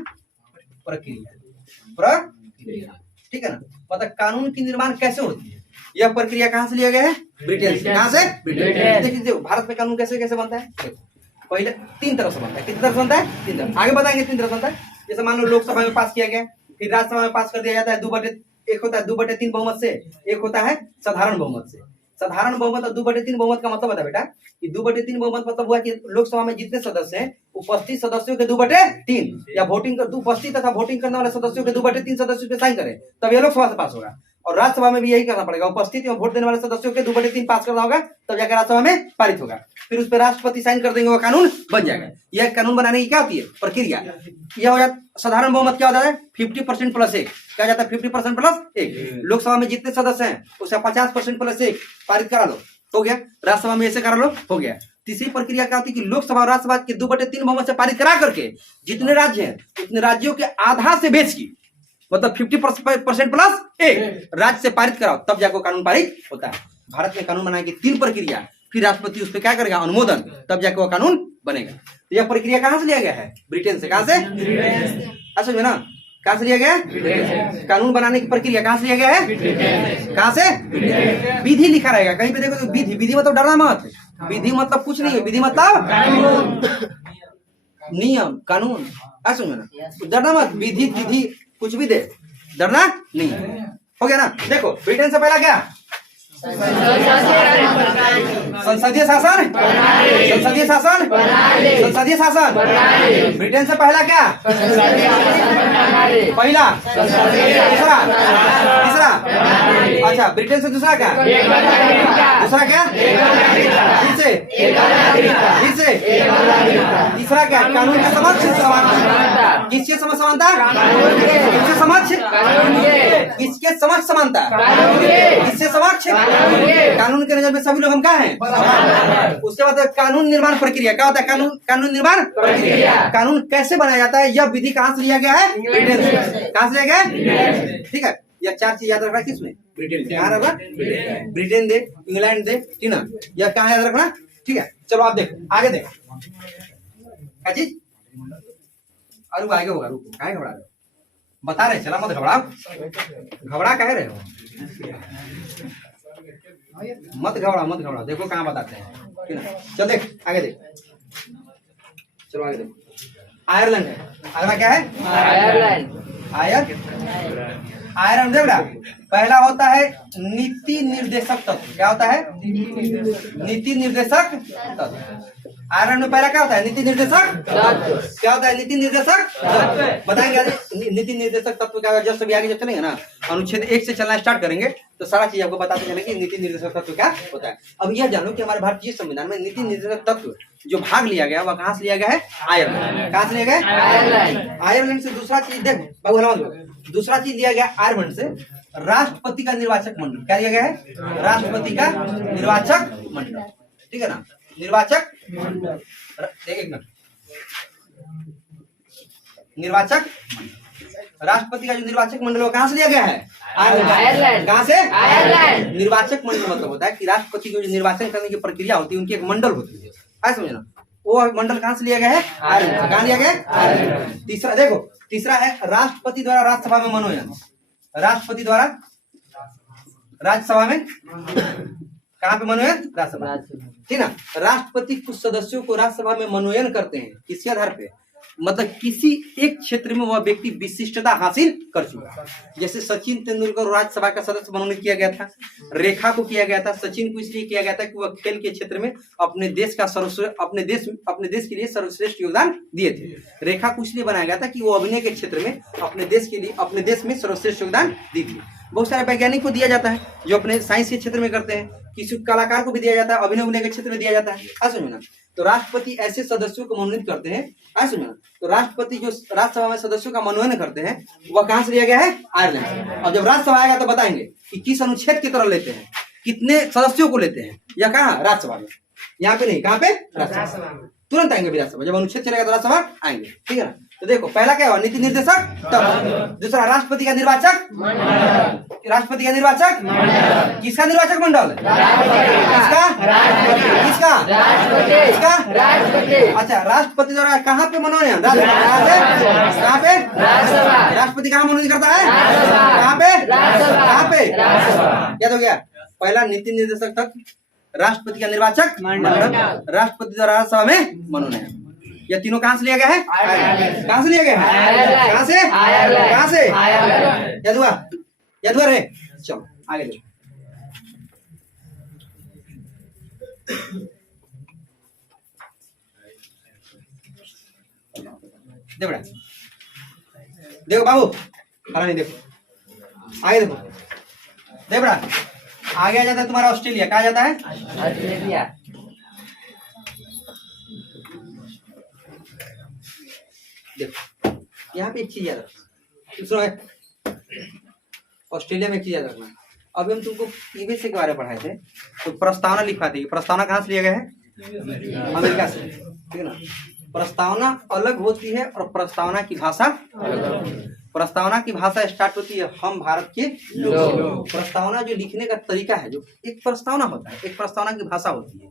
प्रक्रिया। ठीक है ना, मतलब कानून की निर्माण कैसे होती है, यह प्रक्रिया कहाँ से लिया गया है? ब्रिटेन से। कहाँ से? ब्रिटेन। देखिए भारत में कानून कैसे कैसे बनता है, पहले 3 तरह से बनता है। कितनी तरह से बनता है? 3 तरह, आगे बताएंगे 3 तरह से बनता है। जैसे मान लो लोकसभा में पास किया गया, फिर राज्यसभा में पास कर दिया जाता है 2/1 होता है 2/3 बहुमत से, एक होता है साधारण बहुमत से। साधारण बहुमत और 2/3 बहुमत का मतलब है बेटा कि 2/3 बहुमत मतलब हुआ कि लोकसभा में जितने सदस्य हैं उपस्थित सदस्यों के 2/3 या वोटिंग कर उपस्थित तथा वोटिंग करने वाले सदस्यों के 2/3 सदस्यों पे साइन करें तब यह लोकसभा से पास होगा। और राज्यसभा में भी यही करना पड़ेगा, उपस्थित एवं वोट देने वाले सदस्यों के 2/3 पास करना होगा तब जाकर राज्यसभा में पारित होगा। फिर उस पर राष्ट्रपति साइन कर देंगे, वो कानून बन जाएगा। यह कानून बनाने की क्या होती है प्रक्रिया? यह हो जाता साधारण बहुमत क्या होता है? 50% + 1 क्या जाता है? 50% + 1। लोकसभा में जितने सदस्य हैं उसे 50% + 1 पारित करा लो, हो गया। राज्यसभा में ऐसे करा लो, हो गया। तीसरी प्रक्रिया क्या होती है कि लोकसभा और राज्यसभा के 2/3 बहुमत से पारित करा करके जितने राज्य हैं उतने राज्यों के आधा से बेच की, मतलब 50% + 1 राज्य से पारित कराओ तब जाकर कानून पारित होता है। भारत में कानून बनाने की 3 प्रक्रिया, फिर राष्ट्रपति उस पर क्या करेगा? अनुमोदन, तब जाकर वो कानून बनेगा। तो यह प्रक्रिया कहाँ से लिया गया है? ब्रिटेन से। कहाँ से? अच्छा समझे ना, कहाँ से लिया गया? कानून बनाने की प्रक्रिया कहाँ से लिया गया है? कहाँ से? विधि लिखा रहेगा कहीं पे, देखो तो विधि, विधि मतलब डरना मत, विधि मतलब कुछ नहीं है, विधि मतलब नियम कानून। ऐसा समझे ना, डरना मत, विधि तिथि कुछ भी दे, डरना नहीं। हो गया ना। देखो ब्रिटेन से पहला क्या? संसदीय शासन, संसदीय शासन, संसदीय शासन। ब्रिटेन से पहला क्या? पहला, दूसरा, तीसरा। अच्छा ब्रिटेन से दूसरा क्या? दूसरा क्या? फिर से, फिर से तीसरा क्या? कानून के समक्ष समानता। किसके समक्ष समानता? किसके समक्ष? किसके समक्ष समानता? किससे समक्ष? कानून के नजर में सभी लोग हम क्या हैं? उसके बाद कानून निर्माण प्रक्रिया क्या होता है? कानून निर्माण प्रक्रिया, कानून कैसे बनाया जाता है, यह विधि कहाँ से लिया गया है? ब्रिटेन से। कहाँ से लिया गया? ठीक है, यह 4 चीज याद रखना। किसमें? ब्रिटेन से। कहाँ रखना? ब्रिटेन दे, इंग्लैंड दे, ठीक ना, यह कहाँ याद रखना? ठीक है, चलो आप देखो, आगे देखो क्या चीज। अरे आगे होगा, रुको, काहे घबरा रहे हो? बता रहे, चला मत घबराओ, घबरा कह रहे हो? मत घबराओ, मत घबराओ, देखो कहाँ बताते हैं। ठीक है, चल देख आगे देख, चलो आगे देखो। आयरलैंड है, अगला क्या है? आयरलैंड देख रहा। पहला होता है नीति निर्देशक तत्व। क्या होता है? नीति निर्देशक तत्व। आयरलैंड में पहला क्या होता है? नीति निर्देशक तत्व। क्या होता है? नीति निर्देशक तत्व। बताएंगे नीति निर्देशक तत्व क्या है? जब आगे जब चलेंगे ना, अनुच्छेद 1 से चलना स्टार्ट करेंगे तो सारा चीज आपको बताते चलेंगे नीति निर्देशक तत्व क्या होता है। अब यह जानो कि हमारे भारतीय संविधान में नीति निर्देशक तत्व जो भाग लिया गया वह कहाँ से लिया गया है? आयरलैंड। कहाँ से लिया गया? आयरलैंड से। दूसरा चीज देखो, दूसरा चीज लिया गया आयरलैंड से राष्ट्रपति का निर्वाचक मंडल। क्या लिया गया है? राष्ट्रपति का निर्वाचक मंडल। ठीक है ना, निर्वाचक मंडल। एक मिनट, निर्वाचक राष्ट्रपति का जो निर्वाचक मंडल वो कहाँ से लिया गया है? आयरलैंड। कहाँ से? आयरलैंड। निर्वाचक मंडल मतलब होता है कि राष्ट्रपति को जो निर्वाचन करने की प्रक्रिया होती है उनकी एक मंडल होती है, ऐसा समझना। वो मंडल कहाँ से लिया गया है? आयरलैंड। कहाँ लिया गया है? आयरलैंड। तीसरा देखो, तीसरा है राष्ट्रपति द्वारा राज्यसभा में मनोनयन। राष्ट्रपति द्वारा राज्यसभा में, कहाँ पे मनोनयन? राज्यसभा। ठीक ना, राष्ट्रपति कुछ सदस्यों को राज्यसभा में मनोनयन करते हैं, किसके आधार पे? मतलब किसी एक क्षेत्र में वह व्यक्ति विशिष्टता हासिल कर चुका। जैसे सचिन तेंदुलकर राज्यसभा का सदस्य मनोनीत किया गया था, रेखा को किया गया था। सचिन को इसलिए किया गया था कि वह खेल के क्षेत्र में अपने देश का अपने देश के लिए सर्वश्रेष्ठ योगदान दिए थे। रेखा को इसलिए बनाया गया था कि वो अभिनय के क्षेत्र में अपने देश के लिए, अपने देश में सर्वश्रेष्ठ योगदान दी थी। बहुत सारे वैज्ञानिक को दिया जाता है जो अपने साइंस के क्षेत्र में करते हैं, किसी कलाकार को भी दिया जाता है, अभिनय के क्षेत्र में दिया जाता है। समझो ना। तो राष्ट्रपति ऐसे सदस्यों को मनोनीत करते हैं। आए सुनो ना, तो राष्ट्रपति जो राज्यसभा में सदस्यों का मनोनयन करते हैं वह कहां से लिया गया है? आयरलैंड से। और जब राज्यसभा आएगा तो बताएंगे कि किस अनुच्छेद की तरह लेते हैं, कितने सदस्यों को लेते हैं, या कहा राज्यसभा में, यहाँ पे नहीं, कहाँ पे? राज्यसभा में। तुरंत आएंगे विधानसभा, जब अनुच्छेद चलेगा तो राज्यसभा आएंगे, ठीक है ना। तो देखो पहला क्या हुआ? नीति निर्देशक तब। दूसरा राष्ट्रपति का निर्वाचक मंडल। राष्ट्रपति का निर्वाचक मंडल। किसका निर्वाचक मंडल? किसका? किसका? किसका? अच्छा, राष्ट्रपति द्वारा कहाँ पे मनोनयन? कहाँ पे? राष्ट्रपति कहाँ मनोनयन करता है? कहाँ पे? कहाँ पे? क्या हो गया? पहला नीति निर्देशक तक, राष्ट्रपति का निर्वाचक मंडल, राष्ट्रपति द्वारा राज्यसभा में मनोनयन। यह तीनों कहां से लिया गया है? कहां से लिया गया है? कहां से? कहां से? यदुआ, यदुआ रे, चलो आगे देखो। देखो बेटा, देखो बाबू, अरे नहीं देखो, आगे देखो, देखो बेटा, आगे आ जाता है तुम्हारा ऑस्ट्रेलिया। कहा जाता है? ऑस्ट्रेलिया। देखो यहाँ पे एक चीज याद रखना, ऑस्ट्रेलिया में एक चीज याद रखना। अभी हम तुमको यूएसए के बारे में पढ़ाए थे, तो प्रस्तावना लिखवा दी। प्रस्तावना कहाँ से लिया गया है? अमेरिका से, ठीक है ना। प्रस्तावना अलग होती है और प्रस्तावना की भाषा अलग होती है। प्रस्तावना की भाषा स्टार्ट होती है हम भारत के लोग। प्रस्तावना जो लिखने का तरीका है, जो एक प्रस्तावना होता है, एक प्रस्तावना की भाषा होती है,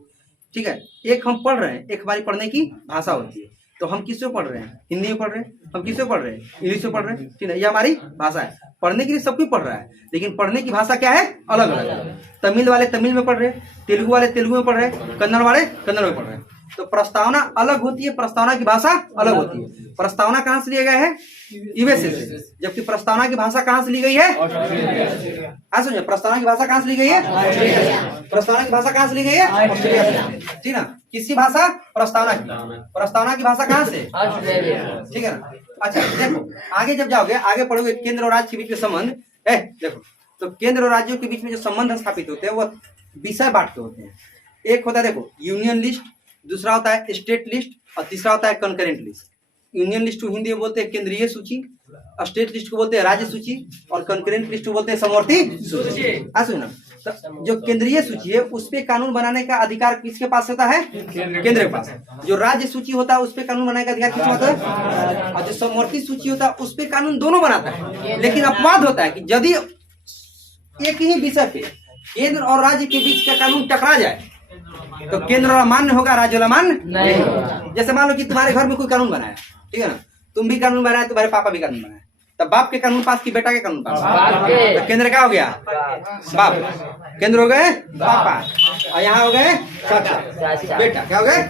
ठीक है। एक हम पढ़ रहे हैं, एक हमारी पढ़ने की भाषा होती है। तो हम किससे पढ़ रहे हैं? हिंदी में पढ़ रहे हैं। हम किससे पढ़ रहे हैं? इंग्लिश में पढ़ रहे हैं, ठीक है। ये हमारी भाषा है। पढ़ने के लिए सब कुछ पढ़ रहा है, लेकिन पढ़ने की भाषा क्या है? अलग अलग है। तमिल वाले तमिल में पढ़ रहे हैं, तेलुगु वाले तेलुगु में पढ़ रहे हैं, कन्नड़ वाले कन्नड़ में पढ़ रहे हैं। तो प्रस्तावना अलग होती है, प्रस्तावना की भाषा अलग होती है। प्रस्तावना कहाँ से लिया गया है? यूएसए से। जबकि प्रस्तावना की भाषा कहाँ से ली गई है? समझे, प्रस्तावना की भाषा कहाँ से ली गई है? प्रस्तावना की भाषा कहाँ से ली गई है? ऑस्ट्रेलिया से, ठीक ना। किसकी भाषा? प्रस्तावना की। प्रस्तावना की भाषा कहाँ से? ठीक है ना। अच्छा देखो, आगे जब जाओगे, आगे पढ़ोगे केंद्र और राज्य के बीच में संबंध है। देखो, तो केंद्र और राज्यों के बीच में जो संबंध स्थापित होते हैं, वो विषय बांट के होते हैं। एक होता है देखो यूनियन लिस्ट, दूसरा होता है स्टेट लिस्ट, और तीसरा होता है कंकरेंट लिस्ट। यूनियन लिस्ट को हिंदी में बोलते हैं केंद्रीय सूची, स्टेट लिस्ट को बोलते हैं राज्य सूची, और कंकरेंट लिस्ट को बोलते हैं समवर्ती सूची। सुनो, तो जो केंद्रीय सूची है उस पे कानून बनाने का अधिकार किसके पास होता है? केंद्र के पास। जो राज्य सूची होता है उस पे कानून बनाने का अधिकार किसके पास होता है? और जो समवर्ती सूची होता है उस पे कानून दोनों बनाता है। लेकिन अपवाद होता है कि यदि एक ही विषय पे केंद्र और राज्य के बीच का कानून टकरा जाए तो केंद्र वाला मान्य होगा, राज्य वाला मान्य नहीं होगा। जैसे मान लो कि तुम्हारे घर में कोई कानून बनाया, ठीक है ना, तुम भी कानून बनाया, तुम्हारे पापा भी कानून बनाया, तब बाप के कानून पास की बेटा के कानून पास, तो केंद्र क्या हो गया? बाप। केंद्र हो गए पापा, और यहाँ हो गए चाचा बेटा। क्या हो गए?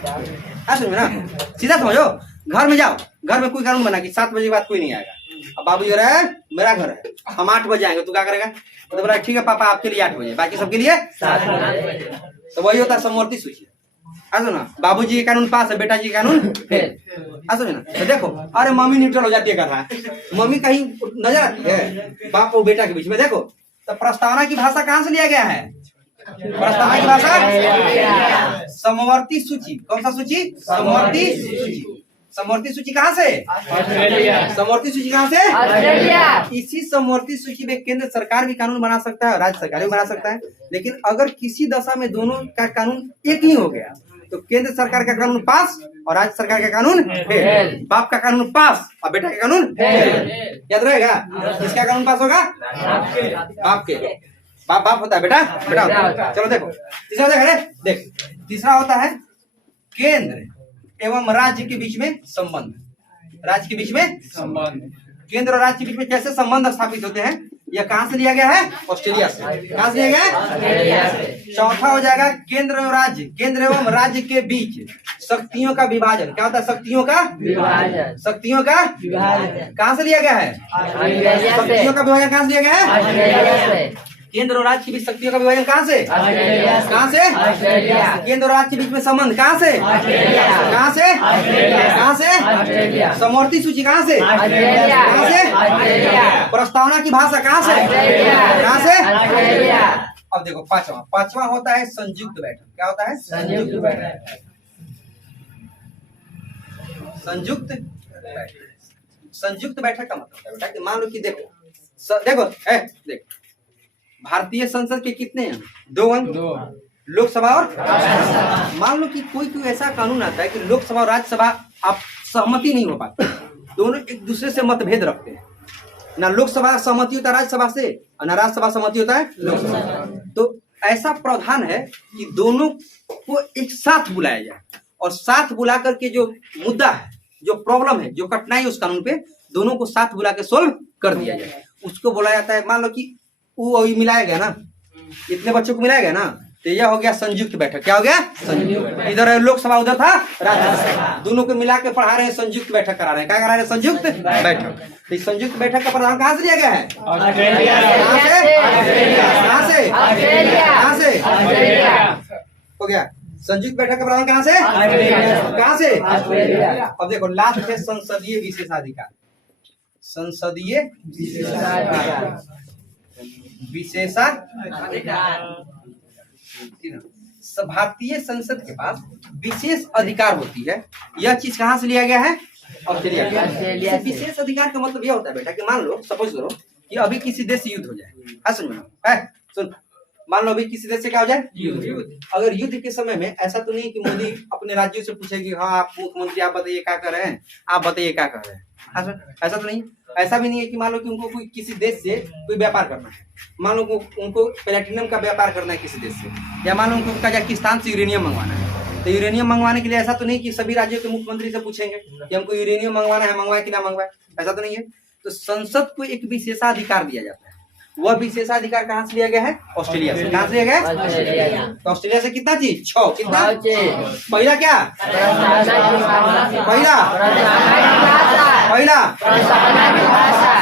समझो ना, सीधा समझो। घर में जाओ, घर में कोई कानून बना कि 7 बजे के बाद कोई नहीं आएगा। अब बाबू जो है मेरा घर है, हम 8 बजे आएंगे, तू क्या करेगा? तो बोला ठीक है पापा, आपके लिए 8 बजे, बाकी सबके लिए 7 बजे। तो वही होता है समवर्ती सूची। सुनो ना, बाबूजी के कानून पास है, बेटा जी के कानून फेल। सुनो ना, तो देखो, अरे मम्मी न्यूट्रल हो जाती है, कहा मम्मी कहीं नजर आती है बाप और बेटा के बीच में। देखो, तो प्रस्तावना की भाषा कहाँ से लिया गया है? प्रस्तावना की भाषा समवर्ती सूची। कौन सा सूची? समवर्ती सूची। समवर्ती सूची कहाँ से? समवर्ती सूची कहाँ से? इसी समवर्ती सूची में केंद्र सरकार भी कानून बना सकता है, राज्य सरकार भी बना सकता है। लेकिन अगर किसी दशा में दोनों का कानून एक ही हो गया तो केंद्र सरकार का कानून पास और राज्य सरकार का कानून फेल। बाप का कानून पास और बेटा का कानून फेल। याद रहेगा? किसका कानून पास होगा? बाप के। बाप होता है, बेटा बेटा होता है। चलो देखो तीसरा, देख तीसरा होता है केंद्र एवं राज्य के बीच में संबंध। राज्य के बीच में संबंध, केंद्र और राज्य के बीच में कैसे संबंध स्थापित होते हैं? यह कहां से लिया गया है? ऑस्ट्रेलिया से। कहां से लिया गया है? ऑस्ट्रेलिया से। चौथा हो जाएगा केंद्र और राज्य, केंद्र एवं राज्य के बीच शक्तियों का विभाजन। क्या होता है? शक्तियों का विभाजन। शक्तियों का विभाजन कहां से लिया गया है? शक्तियों का विभाजन कहां से लिया गया है? ऑस्ट्रेलिया से। केंद्र और राज्य के बीच शक्तियों का विभाजन कहां से? कहां से? केंद्र और राज्य के बीच में संबंध कहां से? कहां से? कहां से? समवर्ती सूची कहां से? कहां से? प्रस्तावना की भाषा कहां से? कहां से? अब देखो पांचवा होता है संयुक्त बैठक। क्या होता है? संयुक्त बैठक। संयुक्त बैठक। संयुक्त बैठक का मतलब है बेटा कि मान लो कि देखो देखो देख भारतीय संसद के कितने हैं? 2 अंग, लोकसभा और मान लो कि कोई ऐसा कानून आता है कि लोकसभा और राज्यसभा आप सहमति नहीं हो पाते, दोनों एक दूसरे से मतभेद रखते हैं, ना लोकसभा सहमति होता है राज्यसभा से और ना राज्यसभा सहमति होता है लोकसभा। तो ऐसा प्रावधान है कि दोनों को एक साथ बुलाया जाए और साथ बुला करके जो मुद्दा है, जो प्रॉब्लम है, जो कठिनाई उस कानून पे, दोनों को साथ बुला के सोल्व कर दिया जाए, उसको बोला जाता है। मान लो कि वो अभी मिलाया गया ना, इतने बच्चों को मिलाया गया ना, तो यह हो गया संयुक्त बैठक। क्या हो गया? संयुक्त। इधर लोकसभा उधर था राज्यसभा, दोनों को मिला के पढ़ा रहे हैं, संयुक्त बैठक करा रहे हैं। क्या करा रहे हैं? संयुक्त बैठक। तो संयुक्त बैठक का प्रधान कहाँ से लिया गया है? कहाँ से हो गया? संयुक्त बैठक का प्रधान कहाँ से? कहाँ से? अब देखो लास्ट है संसदीय विशेषाधिकार। संसदीय विशेषाधिकार। भारतीय संसद के पास विशेष अधिकार होती है। यह चीज कहाँ से लिया गया है? ऑस्ट्रेलिया से। विशेष अधिकार का मतलब यह होता है बेटा कि मान लो सपोज करो कि अभी किसी देश से युद्ध हो जाए, सुन, मान लो अभी किसी देश से क्या हो जाए? युद्ध। अगर युद्ध के समय में ऐसा तो नहीं कि मोदी अपने राज्यों से पूछेगी, हाँ आप मुख्यमंत्री आप बताइए क्या कर रहे हैं, आप बताइए क्या कर रहे हैं, ऐसा तो नहीं। ऐसा भी नहीं है कि मान लो कि उनको कोई किसी देश से कोई व्यापार करना है, मान लो उनको प्लेटिनम का व्यापार करना है किसी देश से, या मान लो उनको कजाकिस्तान से यूरेनियम मंगवाना है, तो यूरेनियम मंगवाने के लिए ऐसा तो नहीं कि सभी राज्यों के मुख्यमंत्री से पूछेंगे कि हमको यूरेनियम मंगवाना है, मंगवाए कि ना मंगवाए, ऐसा तो नहीं है। तो संसद को एक विशेषाधिकार दिया जाता है। वह विशेषाधिकार कहाँ से लिया गया है? ऑस्ट्रेलिया से। कहाँ से लिया गया? तो ऑस्ट्रेलिया से कितना चीज? 6। कितना? पहला क्या?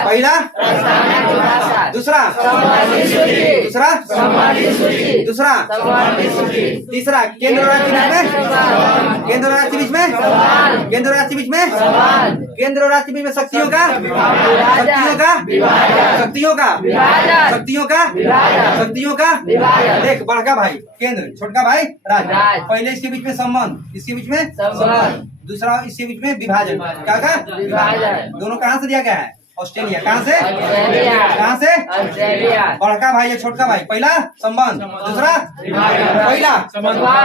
पहला दूसरा तीसरा केंद्र और राज्य बीच में शक्तियों का देख, बड़का भाई केंद्र, छोटका भाई राज्य। पहले इसके बीच में संबंध, इसके बीच में संबंध, दूसरा इसके बीच में विभाजन। क्या का विभाजन? दोनों कहाँ से दिया गया है? ऑस्ट्रेलिया। कहाँ से? कहाँ से? बड़का भाई या छोटका भाई, पहला संबंध, दूसरा पहला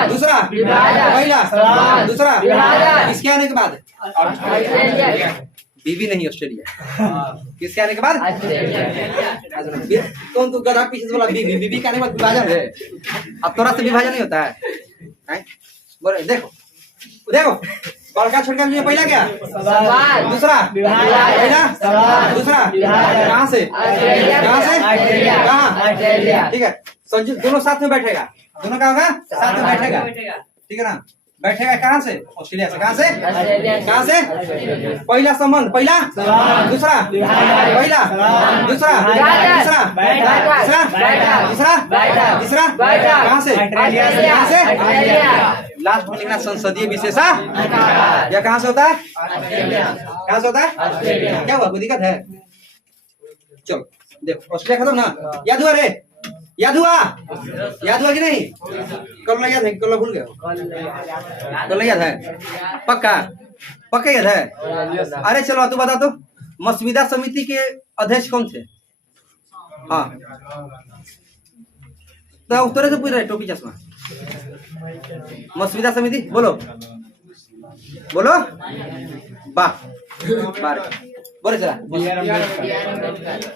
दूसरा पहला दूसरा। इसके आने के बाद बीबी नहीं ऑस्ट्रेलिया। किसके आने के बाद? कौन तू गधा पीछे बोला बीबी? बीबी के आने के बाद विभाजन है। अब तोरा से विभाजन नहीं होता है? बोले देखो बड़का छोटका में पहला क्या? दूसरा पहला दूसरा। कहाँ से? कहाँ? ठीक है, संयुक्त दोनों साथ में बैठेगा। दोनों का होगा साथ में बैठेगा, ठीक है ना? बैठेगा कहाँ से? ऑस्ट्रेलिया से। कहाँ से? पहला संबंध, पहला दूसरा पहला दूसरा तीसरा तीसरा। कहाँ से? लास्ट में लिखना संसदीय विशेषा। यह कहाँ से होता है? कहाँ से होता है? क्या हुआ? कोई दिक्कत है? चलो देखो, ऑस्ट्रेलिया खत्म ना। याद हुआ रे? याद हुआ कि नहीं? कल याद है? कल भूल गए? कल याद है? पक्का याद है? अरे चलो तू बता तो, मसविदा समिति के अध्यक्ष कौन थे? हाँ तो उत्तर से पूछ रहे, टोपी चश्मा। मसविदा समिति बोलो वाह बोले चला।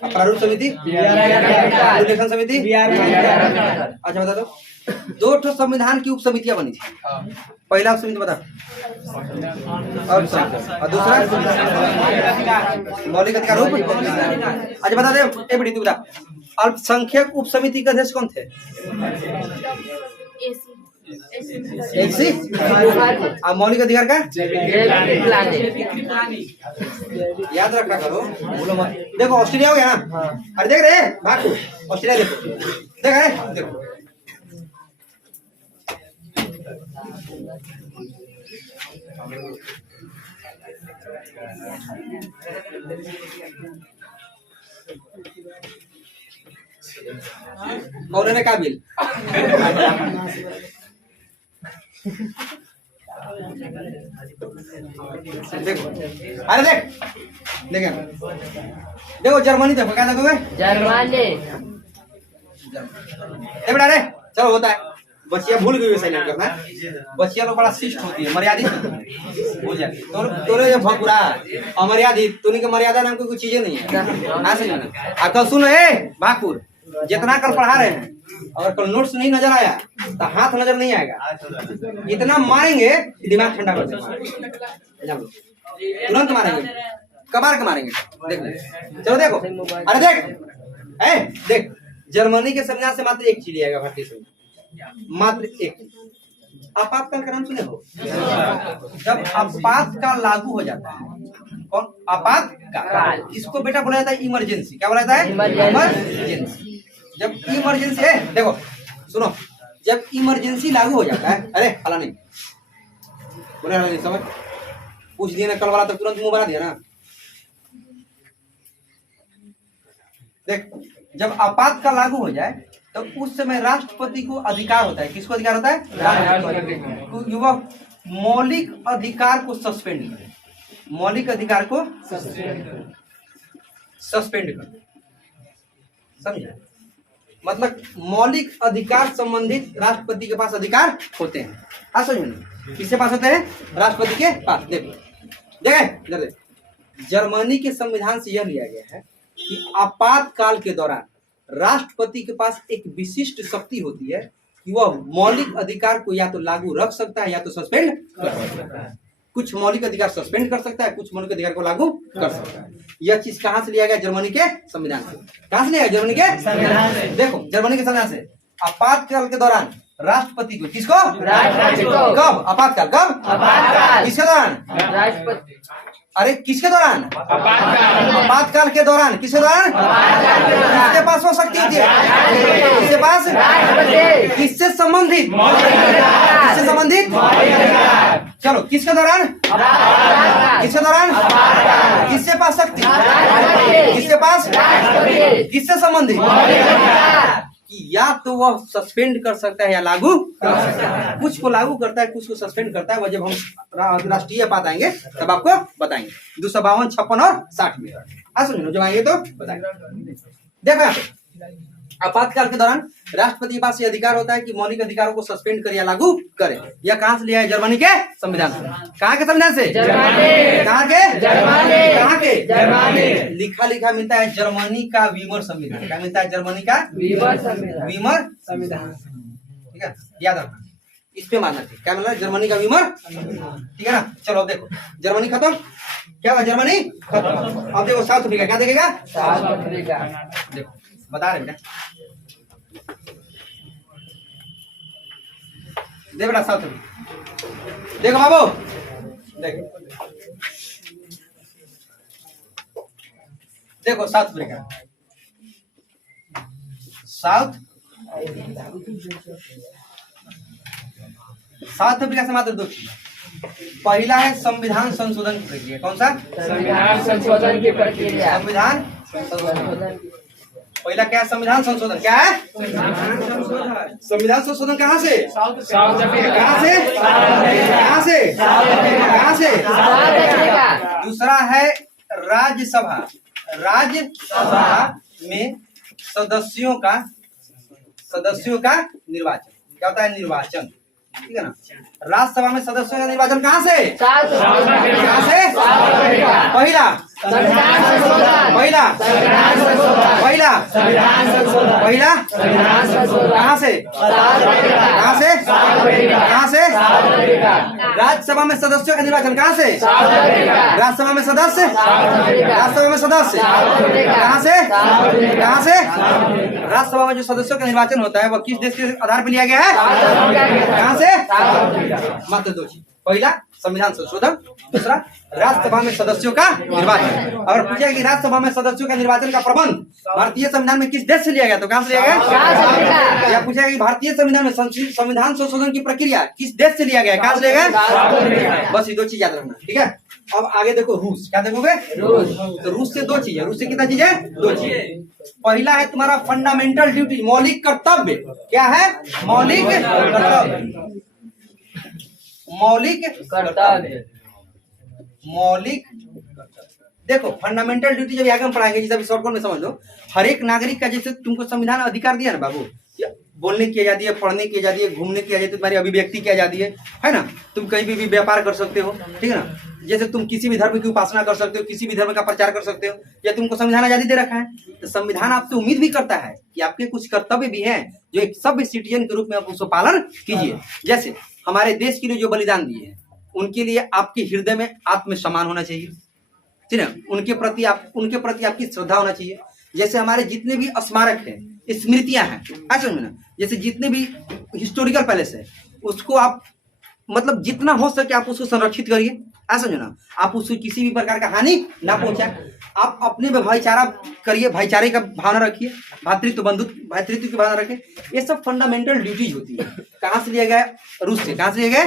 प्रारूप समिति, लेखन समिति। अच्छा बता दो, 2 संविधान की उप समितियां बनी थी। पहला समिति बता, और दूसरा मौलिक अधिकार उप। अच्छा बता दे, एक मिनट तू बता, अल्पसंख्यक उप समिति के अध्यक्ष कौन थे? एसी। अब मौलिक अधिकार का याद रखा करो, बोलो मत। देखो ऑस्ट्रेलिया हो गया ना? अरे देख रहे भाग, ऑस्ट्रेलिया देखो, देख रहे देखो। मौलाना काबिल देखो, अरे देख देखो जर्मनी, देखो क्या देखोगे, जर्मनी। बेटा रे चलो होता है। बच्चिया भूल गई वैसे नहीं करना, बच्चिया लोग बड़ा शिष्ट होती है, मर्यादित होती है, भूल जाती है। तोरे ये भकुरा अमर्यादित, तूने के मर्यादा नाम की कोई चीजें नहीं है। कल सुनो भागपुर, जितना कल पढ़ा रहे हैं अगर कल नोट्स नहीं नजर आया तो हाथ नजर नहीं आएगा, इतना मारेंगे दिमाग ठंडा कर देगा, तुरंत मारेंगे, कबार के मारेंगे। देख चलो देखो, अरे देख जर्मनी के संविधान से मात्र एक चीज लिया गया भारतीय संविधान, मात्र एक। आपातकाल का नाम सुने हो? जब आपातकाल लागू हो जाता है, कौन आपातकाल, इसको बेटा बोला जाता है इमरजेंसी। क्या बोला जाता है? इमरजेंसी। जब इमरजेंसी है, देखो सुनो, जब इमरजेंसी लागू हो जाता है, अरे हला नहीं बोले, हला नहीं समझ, पूछ दिया ना कल वाला तो तुरंत मुंह बना दिया ना। देख जब आपातकाल लागू हो जाए तो उस समय राष्ट्रपति को अधिकार होता है, किसको अधिकार होता है? राष्ट्रपति को। युवा मौलिक अधिकार को सस्पेंड कर, मौलिक अधिकार को सस्पेंड कर, समझे? मतलब मौलिक अधिकार संबंधित राष्ट्रपति के पास अधिकार होते हैं। हाँ समझ, किसके पास होते हैं? राष्ट्रपति के पास। देखो देखे जर्मनी के संविधान से यह लिया गया है कि आपातकाल के दौरान राष्ट्रपति के पास एक विशिष्ट शक्ति होती है कि वह मौलिक अधिकार को या तो लागू रख सकता है या तो सस्पेंड कर सकता है। कुछ मौलिक अधिकार सस्पेंड कर सकता है, कुछ मौलिक अधिकार को लागू कर सकता है। यह चीज कहां से लिया गया? जर्मनी के संविधान से। कहां से लिया गया? जर्मनी के संविधान से। देखो जर्मनी के संविधान से आपातकाल के दौरान राष्ट्रपति को, किसको? राष्ट्रपति को। कब आपातकाल? कब आपातकाल? किसके दौरान? राष्ट्रपति। अरे किसके दौरान? आपातकाल के दौरान। किसके दौरान? किसके पास वो शक्ति होती है? किसके पास? किससे संबंधित? किससे संबंधित? चलो किसके दौरान? किसके दौरान? किसके पास शक्ति? किसके पास? किससे संबंधित? कि या तो वह सस्पेंड कर सकता है या लागू कर सकता है। कुछ को लागू करता है, कुछ को सस्पेंड करता है। वह जब हम राष्ट्रीय बात आएंगे तब आपको बताएंगे। 252, 56 और 60 में सुनो, जब आएंगे तो बताएंगे। देखो यहाँ पे आपातकाल के दौरान राष्ट्रपति के पास ये अधिकार होता है कि मौलिक अधिकारों को सस्पेंड करे या लागू करे। यह कहां से लिया है? जर्मनी के संविधान से। कहां के संविधान से? कहां के? कहां के? लिखा मिलता है जर्मनी का वीमर संविधान। क्या मिलता है? जर्मनी का वीमर संविधान। ठीक है, याद रखना, इस पे मानना चाहिए। क्या मिला? जर्मनी का वीमर, ठीक है ना। चलो देखो जर्मनी खत्म, क्या हुआ? जर्मनी खत्म। अब देखो साउथ अफ्रीका, क्या देखेगा? South Africa. देखो बता रहे बेटा, देख बेटा साउथ अफ्रीका, देखो बाबू, देखो साउथ अफ्रीका। साउथ अफ्रीका से मात्र दो चीज। पहला है संविधान संशोधन की प्रक्रिया। कौन सा? संविधान संशोधन की प्रक्रिया। संविधान संशोधन। पहला क्या है? संविधान संशोधन। क्या है? संविधान संशोधन कहाँ से? South Africa. कहाँ से? कहाँ से? कहाँ से? दूसरा है राज्यसभा। राज्यसभा में सदस्यों का निर्वाचन। क्या होता है? निर्वाचन, ठीक है ना। राज्यसभा में सदस्यों का निर्वाचन कहाँ से? कहाँ से? पहला कहाँ से? राज्यसभा में सदस्यों का निर्वाचन कहाँ से? राज्यसभा में सदस्य कहाँ से? राज्यसभा में जो सदस्यों का निर्वाचन होता है वह किस देश के आधार पर लिया गया है? कहाँ से? मात्र दो चीज। पहला संविधान संशोधन, दूसरा राज्यसभा में सदस्यों का निर्वाचन। और पूछा कि राज्यसभा में सदस्यों का निर्वाचन का प्रबंध भारतीय संविधान में किस देश से लिया गया? तो कहां से लिया गया? या पूछा कि भारतीय संविधान में संविधान संशोधन की प्रक्रिया किस देश से लिया गया? कहां से लिया गया? बस ये दो चीज याद रखना, ठीक है। अब आगे देखो रूस। क्या देखोगे? तो रूस से दो चीज है। रूस से कितना चीज है? दो चीज। पहला है तुम्हारा फंडामेंटल ड्यूटी, मौलिक कर्तव्य। क्या है? मौलिक कर्तव्य। मौलिक, देखो फंडामेंटल ड्यूटी जब आगे हम पढ़ाएंगे, जैसे शॉर्टकट में समझ लो, हर एक नागरिक का जैसे तुमको संविधान अधिकार दिया ना बाबू, बोलने की आजादी है, पढ़ने की आजादी है, घूमने की आजादी, तुम्हारी अभिव्यक्ति की आजादी है ना, तुम कहीं भी व्यापार कर सकते हो, ठीक है ना, जैसे तुम किसी भी धर्म की उपासना कर सकते हो, किसी भी धर्म का प्रचार कर सकते हो, या तुमको संविधान आजादी दे रखा है। तो संविधान आपसे उम्मीद भी करता है कि आपके कुछ कर्तव्य भी हैं, जो एक सभ्य सिटीजन के रूप में आप उसको पालन कीजिए। जैसे हमारे देश के लिए जो बलिदान दिए हैं, उनके लिए आपके हृदय में आत्मसम्मान होना चाहिए, ठीक है, उनके प्रति आपकी श्रद्धा होना चाहिए। जैसे हमारे जितने भी स्मारक हैं, स्मृतियां हैं, ऐसा ना, जैसे जितने भी हिस्टोरिकल पैलेस है, उसको आप मतलब जितना हो सके आप उसको संरक्षित करिए, ऐसा जो ना, आप उसको किसी भी प्रकार का हानि ना पहुंचाए, आप अपने में भाईचारा करिए, भाईचारे का भावना रखिए, भातृत्व की भावना रखें। ये सब फंडामेंटल ड्यूटीज होती है। कहाँ से लिए गए? रूस से। कहाँ से लिए गए?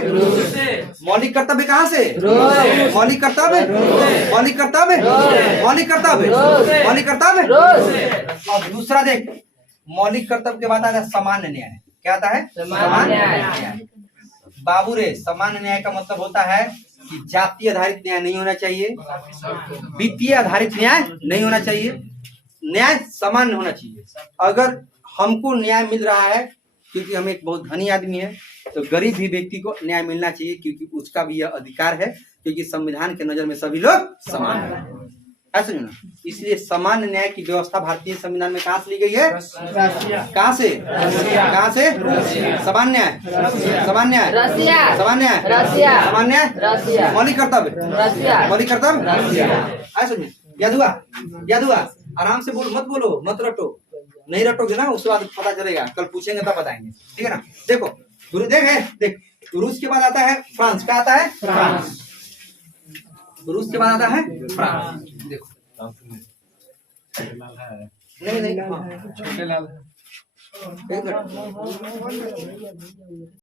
मौलिक कर्तव्य कहाँ से? मौलिक कर्तव्य, मौलिक कर्तव्य, मौलिक कर्तव्य, मौलिक कर्तव्य। और दूसरा देख, मौलिक कर्तव्य के बाद आता है सामान्य न्याय। क्या आता है? सामान्य न्याय। बाबू रे, सामान्य न्याय का मतलब होता है कि जातीय आधारित न्याय नहीं होना चाहिए, वित्तीय आधारित न्याय नहीं होना चाहिए, न्याय सामान्य होना चाहिए। अगर हमको न्याय मिल रहा है क्योंकि हम एक बहुत धनी आदमी है, तो गरीब भी व्यक्ति को न्याय मिलना चाहिए, क्योंकि उसका भी यह अधिकार है, क्योंकि संविधान के नजर में सभी लोग समान है, ऐसा ना। इसलिए सामान्य न्याय की व्यवस्था भारतीय संविधान में कहाँ से ली गई है? कहाँ से? कहाँ से? सामान्य न्याय, सामान्य न्याय, सामान्य न्याय, सामान्य न्याय, मौलिक कर्तव्य, मौलिक कर्तव्य, ऐसा याद हुआ? याद हुआ? आराम से बोलो, मत बोलो, मत रटो, नहीं रटोगे ना उसके बाद पता चलेगा, कल पूछेंगे तब बताएंगे, ठीक है ना। देखो देख, रूस के बाद आता है फ्रांस। क्या आता है? फ्रांस। रूस के बाद आता है फ्रांस। देखो नहीं, छोटे लाल है।